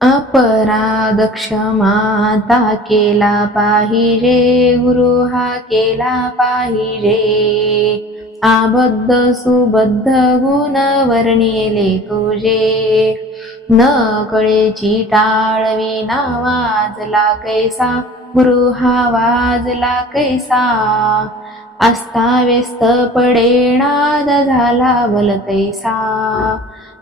अपराध क्षमाता केला पाहिजे, गुरु हा केला पाहिजे। आबद्ध सुबद्ध गुण वर्णिले तुझे, न कळेची टाळविना वाजला कैसा, गुरु हा वाजला कैसा। अस्ताव्यस्त पडेनाद झाला भलतैसा,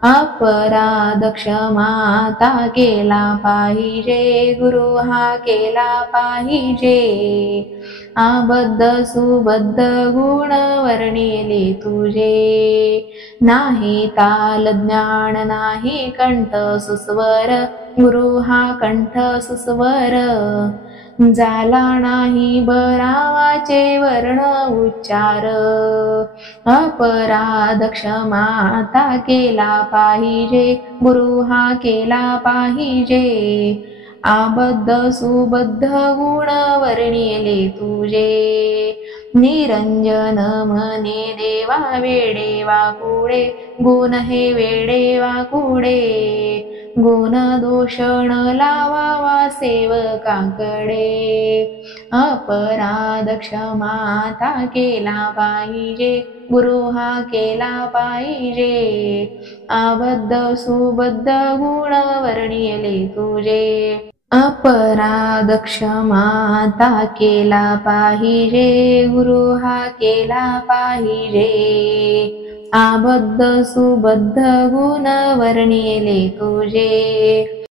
अपराध क्षमाता केला पाहिजे, गुरु हा केला पाहिजे। आबद्ध सुबद्ध गुण वर्णिले तुझे, नाही ताल ज्ञान नाही कंठ सुस्वर, गुरु हा कंठ सुस्वर। झाला नाही बरावाचे वर्ण उच्चार, अपराध क्षमाता केला पाहिजे, गुरु हा केला पाहिजे। आबद्ध सुबद्ध गुण वर्णिले तुझे, निरंजन मने देवा वेडे वाकुडे, गुण हे वेडे वाकुडे। गुण दोषण लावावा सेवकाकडे, अपराध क्षमाता केला पाहिजे, गुरु हा केला पाहिजे। आबद्ध सुबद्ध गुण वर्णिले तुझे, अपराध क्षमाता केला पाहिजे, गुरु हा केला पाहिजे। आबद्ध सुबद्ध गुण वर्णिले तुझे।